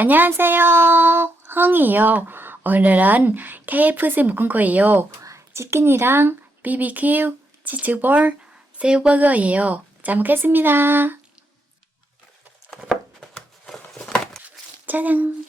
안녕하세요. 흥이요. 오늘은 KFC 먹은 거예요. 치킨이랑 BBQ, 치즈볼, 새우버거예요. 잘 먹겠습니다. 짜잔.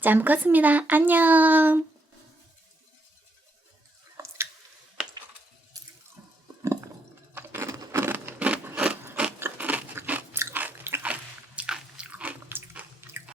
잘 먹었습니다. 안녕.